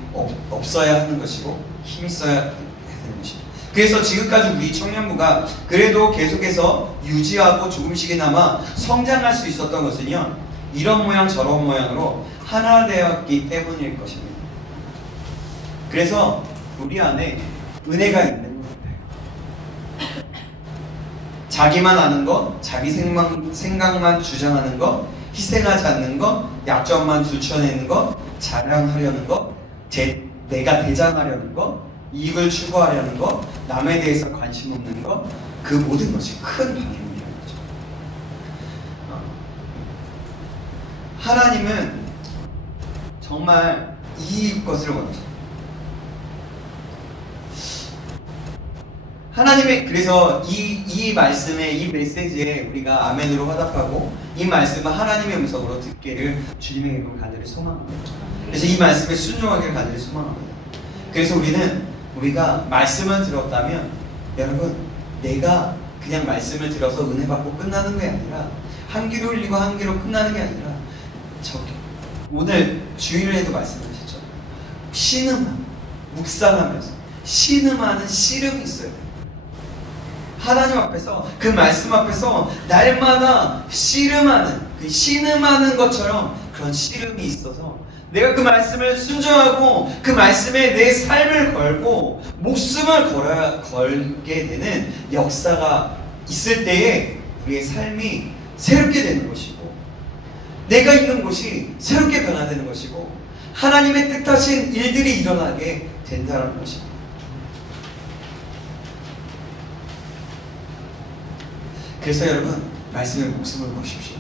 없어야 하는 것이고, 힘이 써야 되는 것입니다. 그래서 지금까지 우리 청년부가 그래도 계속해서 유지하고 조금씩이나마 성장할 수 있었던 것은요, 이런 모양 저런 모양으로 하나 되었기 때문일 것입니다. 그래서 우리 안에 은혜가 있는 것 같아요. 자기만 아는 것, 자기 생각만 주장하는 것, 희생하지 않는 것, 약점만 들춰내는 것, 자랑하려는 것, 내가 대장하려는 것, 이익을 추구하려는 것, 남에 대해서 관심 없는 것, 그 모든 것이 큰 방해물이라는 거죠. 하나님은 정말 이것을 원하셔요. 하나님의, 그래서 이 말씀에, 이 메시지에 우리가 아멘으로 화답하고 이 말씀은 하나님의 음성으로 듣기를 주님의 이름으로 간절히 소망합니다. 그래서 이 말씀에 순종하기를 간절히 소망합니다. 그래서 우리가 말씀을 들었다면, 여러분, 내가 그냥 말씀을 들어서 은혜 받고 끝나는 게 아니라, 한 귀로 흘리고 한 귀로 끝나는 게 아니라, 오늘 주일에도 말씀하셨죠. 신음하는, 묵상하면서 신음하는 씨름이 있어야 돼요. 하나님 앞에서, 그 말씀 앞에서 날마다 씨름하는, 그 신음하는 것처럼 그런 씨름이 있어서 내가 그 말씀을 순종하고 그 말씀에 내 삶을 걸고 목숨을 걸게 되는 역사가 있을 때에 우리의 삶이 새롭게 되는 것이고, 내가 있는 곳이 새롭게 변화되는 것이고, 하나님의 뜻하신 일들이 일어나게 된다는 것입니다. 그래서 여러분, 말씀에 목숨을 거십시오.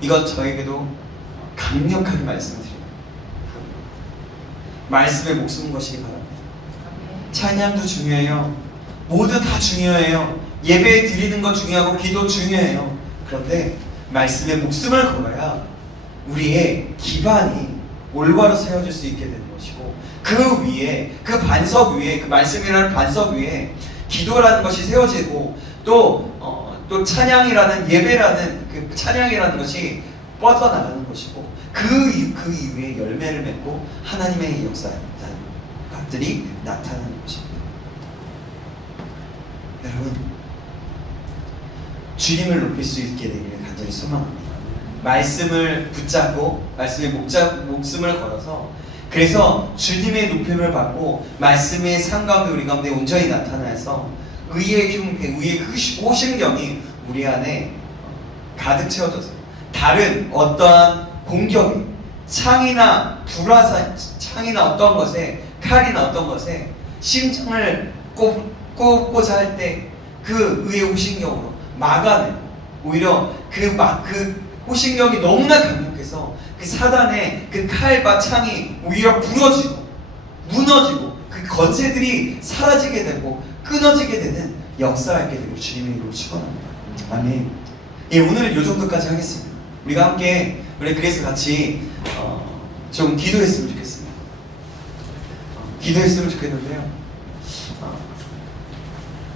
이것 저에게도 강력하게 말씀드립니다. 말씀에 목숨 거시기 바랍니다. 찬양도 중요해요. 모두 다 중요해요. 예배 드리는 것 중요하고 기도 중요해요. 그런데 말씀에 목숨을 걸어야 우리의 기반이 올바로 세워질 수 있게 되는 것이고, 그 위에, 그 반석 위에, 그 말씀이라는 반석 위에 기도라는 것이 세워지고, 또 찬양이라는, 예배라는 그 찬양이라는 것이 뻗어나가는 것이고, 그 이후에 열매를 맺고 하나님의 역사들이 나타나는 것입니다. 여러분, 주님을 높일 수 있게 되기를 간절히 소망합니다. 말씀을 붙잡고 말씀에 목숨을 걸어서, 그래서 주님의 높임을 받고 말씀의 상관이 우리 가운데 온전히 나타나서 의의 흉배, 의의 호심경이 우리 안에 가득 채워져서 다른 어떠한 공격이, 창이나 불화살, 창이나 어떤 것에, 칼이나 어떤 것에 심장을 꼽고자 할 때 그 의의 호심경으로 막아내고, 오히려 그 호심경이 너무나 강력해서 그 사단의 그 칼과 창이 오히려 부러지고 무너지고 그 건세들이 사라지게 되고 끊어지게 되는 역사가 있게 되고 주님의 이름으로 축원합니다. 아멘. 예, 오늘은 이 정도까지 하겠습니다. 우리가 함께 그래서 같이 좀 기도했으면 좋겠습니다. 기도했으면 좋겠는데요.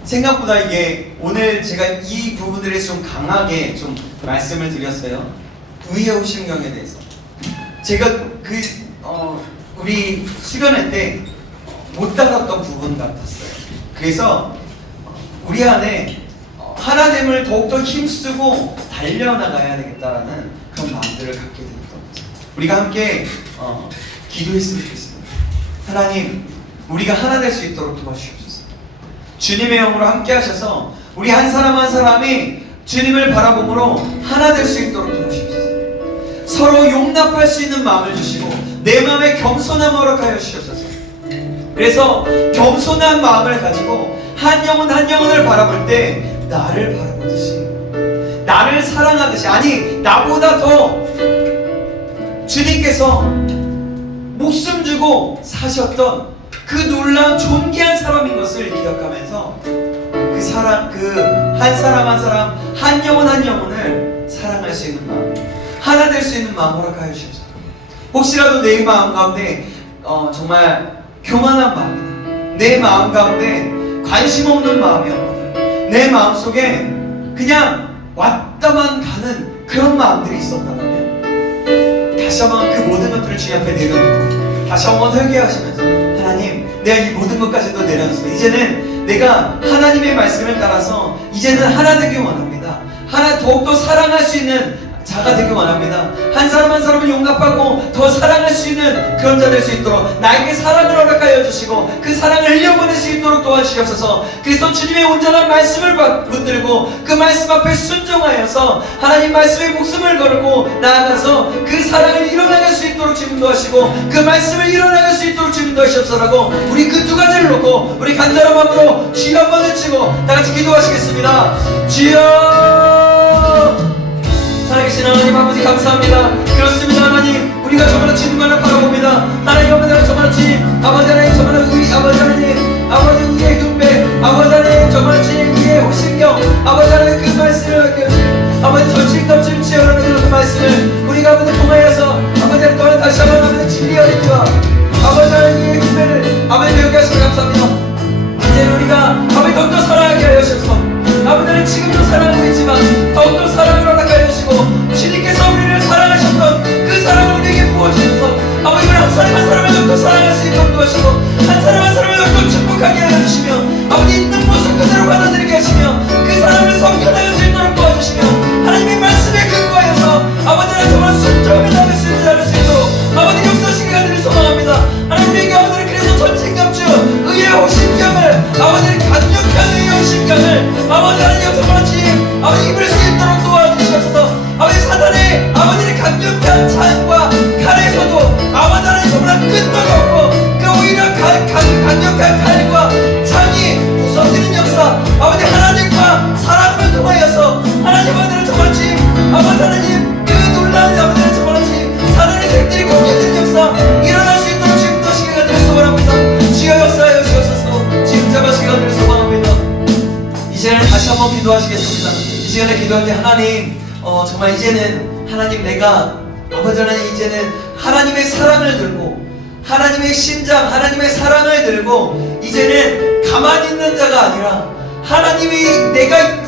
생각보다 이게 오늘 제가 이 부분들에 좀 강하게 좀 말씀을 드렸어요. 의의 오심경에 대해서. 제가 우리 수련회 때 못 따랐던 부분 같았어요. 그래서 우리 안에 하나님을 더욱더 힘쓰고 달려나가야 되겠다라는 그런 마음들을 갖게 되었던 거죠. 우리가 함께 기도했으면 좋겠습니다. 하나님, 우리가 하나 될 수 있도록 도와주시옵소서. 주님의 영으로 함께 하셔서 우리 한 사람 한 사람이 주님을 바라봄으로 하나 될 수 있도록 도와주시옵소서. 서로 용납할 수 있는 마음을 주시고 내 마음에 겸손함을 허락하여 주시옵소서. 그래서 겸손한 마음을 가지고 한 영혼 한 영혼을 바라볼 때 나를 바라보듯이, 나를 사랑하듯이, 아니 나보다 더 주님께서 목숨 주고 사셨던 그 놀라운 존귀한 사람인 것을 기억하면서 그 한 사람 한 사람, 한 영혼 한 영혼을 사랑할 수 있는 마음, 하나 될 수 있는 마음 허락하여 주시옵소서. 혹시라도 내 마음 가운데 정말 교만한 마음이다, 내 마음 가운데 관심 없는 마음이었거든, 내 마음 속에 그냥 왔다만 가는 그런 마음들이 있었다면 다시 한번 그 모든 것들을 주님 앞에 내려놓고 다시 한번 회개하시면서 하나님, 내가 이 모든 것까지도 내려놓습니다. 이제는 내가 하나님의 말씀을 따라서 이제는 하나 되길 원합니다. 더욱더 사랑할 수 있는 자가 되길 원합니다. 한 사람 한 사람을 용납하고 더 사랑할 수 있는 그런 자 될 수 있도록 나에게 사랑을 허락하여 주시고 그 사랑을 흘려보낼 수 있도록 도와주시옵소서. 그래서 주님의 온전한 말씀을 붙들고 그 말씀 앞에 순종하여서 하나님 말씀에 목숨을 걸고 나아가서 그 사랑을 이뤄나갈 수 있도록 주님 도와주시고 그 말씀을 이뤄나갈 수 있도록 주님 도와주시옵소서라고 우리 그 두 가지를 놓고 우리 간절한 마음으로 주여 한번 외치고 다같이 기도하시겠습니다. 주여, 살아계신 하나님 아버지 감사합니다. 그렇습니다. 하나님, 우리가 저마다 주님만을 바라봅니다. 하나님 아버지, 저마다 주님 아버지 하나님, 저마다 우리 아버지 하나님, 아버지 우리의 경배, 아버지 하나님, 저마다 주님 우리의 호심경, 아버지 하나님 그 말씀을 아버지 전실감실 치열하는 그 말씀을 우리가 아버지 통하여서 아버지 하나님 또한 다시 한번 아버지 진리의 어린이와 아버지 하나님의 경배를 아버지 배우게 하시고 감사합니다. 이제 우리가 아버지 더욱더 사랑하게 하여 주셔서 아버지 하나님 지금도 사랑하고 있지만 더욱더 사랑을 허락하여 주시고 주님께서 우리를 사랑하셨던 그 사랑을 우리에게 부어주셔서 아버지 한 사람 한 사람을 더욱더 사랑할 수 있도록 도와주시고 한 사람 한 사람을 더욱더 축복하게 하여 주시며 아버지 있는 모습 그대로 받아들이게 하시며 그 사람을 성결하여 수 있도록 도와주시며 하나님의 말씀에 근거하여서 아버지 하나님 정말 순종하며 나갈 수 있는 자를 수 있도록 아버지 역사시게 하기를 소망합니다. 하나님 우리에게 오늘 그래서 전진갑주 의의 호심경을 아버지 강력한 의의 호심경을 아버지 하나님 정말 주님 아버지 입을 수 있도록 도와주시옵소서. 아버지 사단의 아버지의 강력한 창과 칼에서도 아버지 하나님 정말 끝도 없고 그 오히려 강력한 칼과 창이 부서지는 역사 아버지 하나님과 사랑을 통하여서 하나님 아버지는 정말 주님 아버지 하나님 그 놀라운 아버지는 정말 주님 사단의 색들이 공격되는 역사 일어날 수 있도록 지금도 시간을 드릴 소원합니다. 주여 역사하여 주옵소서. 지금 잡아 시간을 드릴 소원합니다. 이 시간에 다시 한번 기도하시겠습니다. 이 시간에 기도할 때 하나님 정말 이제는 하나님 내가 아버지 하나님 이제는 하나님의 사랑을 들고 하나님의 심장 하나님의 사랑을 들고 이제는 가만히 있는 자가 아니라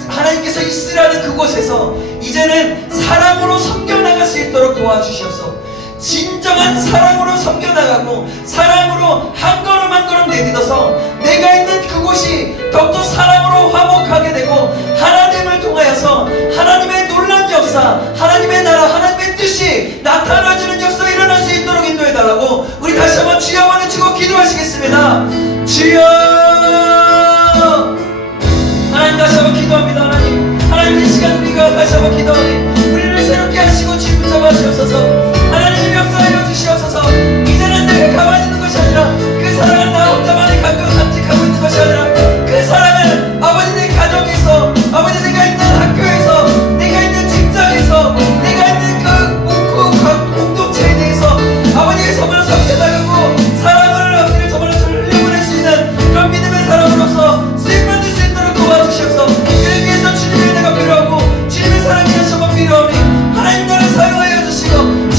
하나님께서 있으라는 그곳에서 이제는 사랑으로 섬겨나갈 수 있도록 도와주시옵소서. 진정한 사랑으로 섬겨나가고 사랑으로 한 걸음 한 걸음 내딛어서 내가 있는 그곳이 더욱더 사랑으로 화목하게 되고 하나님을 통하여서 하나님의 놀라운 역사 하나님의 나라 하나님의 뜻이 나타나지는 역사가 일어날 수 있도록 인도해달라고 우리 다시 한번 주여 한번 외치고 기도하시겠습니다. 주여, 하나님 다시 한번 기도합니다. 하나님 이 시간 우리가 다시 한번 기도하니 우리를 새롭게 하시고 지금 붙잡아 주옵소서. 하나님 역사하여 주시옵소서. 이제는 내가 가만히 있는 것이 아니라 그 사랑을 나 혼자만이 간직하고 있는 것이 아니라 그 사랑을 아버지 내 가정에서 아버지 내가 있는 학교에서 내가 있는 직장에서 내가 있는 그 공동체에 대해서 아버지의 정말 섬겨나가고 사랑을 아버지를 정말 흘려보낼 수 있는 그런 믿음의 사람으로서 쓰임받을 수 있도록 도와주시옵소서. 그를 위해서 주님의 은혜가 필요하고 주님의 사랑이 다시 한번 필요하니 하나님 나를 사용하여 주시고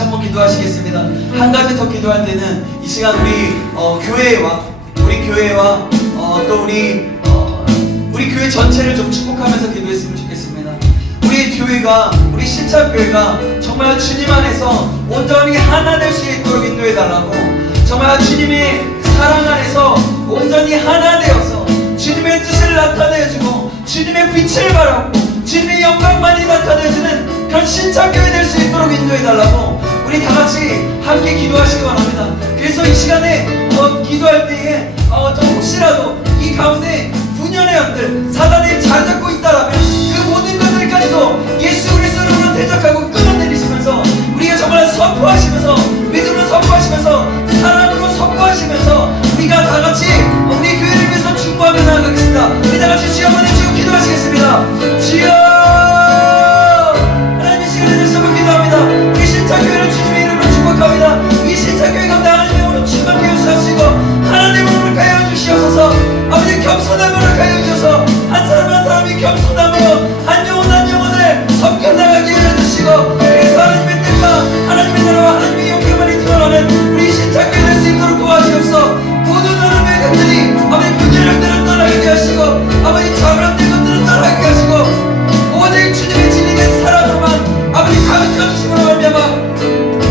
같이 한번 기도하시겠습니다. 한 가지 더 기도할 때는 이 시간 우리 교회와 또 우리 교회 전체를 좀 축복하면서 기도했으면 좋겠습니다. 우리 교회가, 우리 신창교회가 정말 주님 안에서 온전히 하나 될 수 있도록 인도해 달라고, 정말 주님의 사랑 안에서 온전히 하나 되어서 주님의 뜻을 나타내주고 주님의 빛을 발하고 주님의 영광만이 나타내주는 그런 신창교회 될 수 있도록 인도해 달라고 우리 다 같이 함께 기도하시기 바랍니다. 그래서 이 시간에 기도할 때에 또 혹시라도 이 가운데 분열의 영들, 사단이 잘 잡고 있다라면 그 모든 것들까지도 예수 그리스도 이름으로 대적하고 끊어내리시면서 우리가 정말 선포하시면서, 믿음으로 선포하시면서, 사랑으로 선포하시면서 우리가 다 같이 우리 교회를 위해서 중보하며 나아가겠습니다. 우리 다 같이 주여 한번 해주고 기도하시겠습니다. 주여, 하나님 이 시간에 다시 한번 기도합니다. 우리 신창교회를 주님의 이름으로 축복합니다. 이 신창교회 가운데 하나님의 영으로 충만케 역사하시고 하나님의 영으로 가여 주시옵소서. 아버지 겸손함으로 가여 주셔서 한 사람 한 사람이 겸손함으로 한 영혼을 섬겨나가게 해주시고, 그래서 하나님의 뜻과 하나님의 나라와 하나님의 영광만이 드러나는 우리 신창교회 될 수 있도록 도와주옵소서. 모든 하나님의 것들이 아버지 분열들을 떠나게 하시고 아버지 자그란된 것들을 떠나게 하시고 오직 주님의 진리된 사랑으로만 아버지 가득해 주심으로 말미암아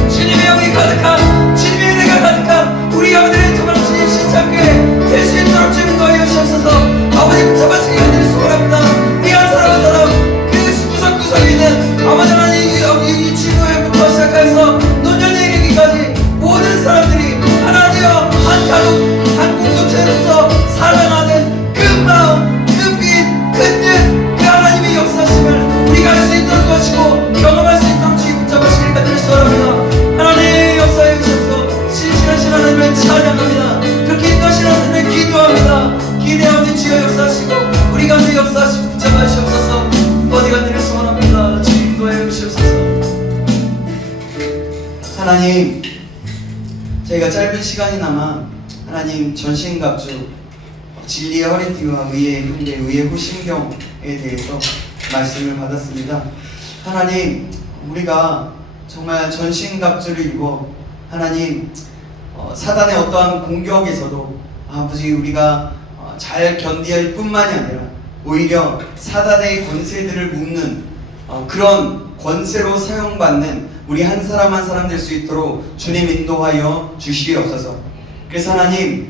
주님의 영이 가득한, 주님의 은혜가 가득한 우리 아버지의 정말 주님 신창교회 될 수 있도록 주님 도와주옵소서. 아버지 붙잡아주기 간절히 소원합니다. 우리 한 사람 한 사람 그 구석구석에 있는 아버지 하나님 이 친구회부터 시작해서 노년에 이르기까지 모든 사람들이 하나님여 한 가족, 한 공동체로서 살아나는 그 마음, 그 빛, 그 뜻, 그 하나님의 역사심을 우리가 알 수 있도록 도와주시고 경험할 수 있도록 주님 붙잡아주시기 간절히 소원합니다. 하나님 역사해 주셔서 신실하신 하나님을 찬양합니다. 그렇게 인도하신 하나님을 기도합니다. 기대하오니 주여 역사하시고 우리 가운데 역사하시고 붙잡아 주시옵소서. 어디 간절히 소원합니다. 주님 인도해 주시옵소서. 하나님, 저희가 짧은 시간이나마 하나님 전신갑주, 진리의 허리띠와 의의 흉배, 의의 후신경에 대해서 말씀을 받았습니다. 하나님, 우리가 정말 전신갑주를 입어 하나님 사단의 어떠한 공격에서도 아버지 우리가 잘 견디할 뿐만이 아니라 오히려 사단의 권세들을 묶는 그런 권세로 사용받는 우리 한 사람 한 사람 될 수 있도록 주님 인도하여 주시옵소서. 그래서 하나님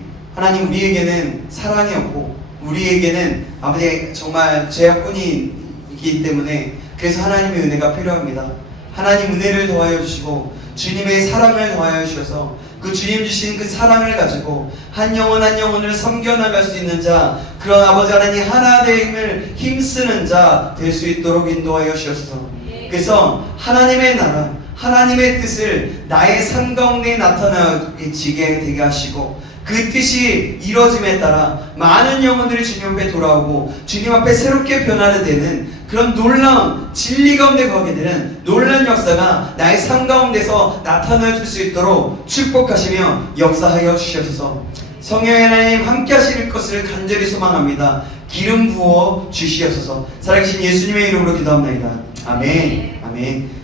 우리에게는 사랑이 없고 우리에게는 아버지 정말 죄악뿐이기 때문에 그래서 하나님의 은혜가 필요합니다. 하나님 은혜를 더하여 주시고 주님의 사랑을 더하여 주셔서 그 주님 주신 그 사랑을 가지고 한 영혼 한 영혼을 섬겨나갈 수 있는 자, 그런 아버지 하나님 하나됨을 힘쓰는 자 될 수 있도록 인도하여 주셔서, 그래서 하나님의 나라, 하나님의 뜻을 나의 삶 가운데 나타나지게 되게 하시고 그 뜻이 이루어짐에 따라 많은 영혼들이 주님 앞에 돌아오고 주님 앞에 새롭게 변화를 되는 그런 놀라운 진리 가운데 거하게 되는 놀라운 역사가 나의 삶 가운데서 나타나 줄 수 있도록 축복하시며 역사하여 주시옵소서. 성령의 하나님 함께 하실 것을 간절히 소망합니다. 기름 부어 주시옵소서. 살아계신 예수님의 이름으로 기도합니다. 아멘. 아멘.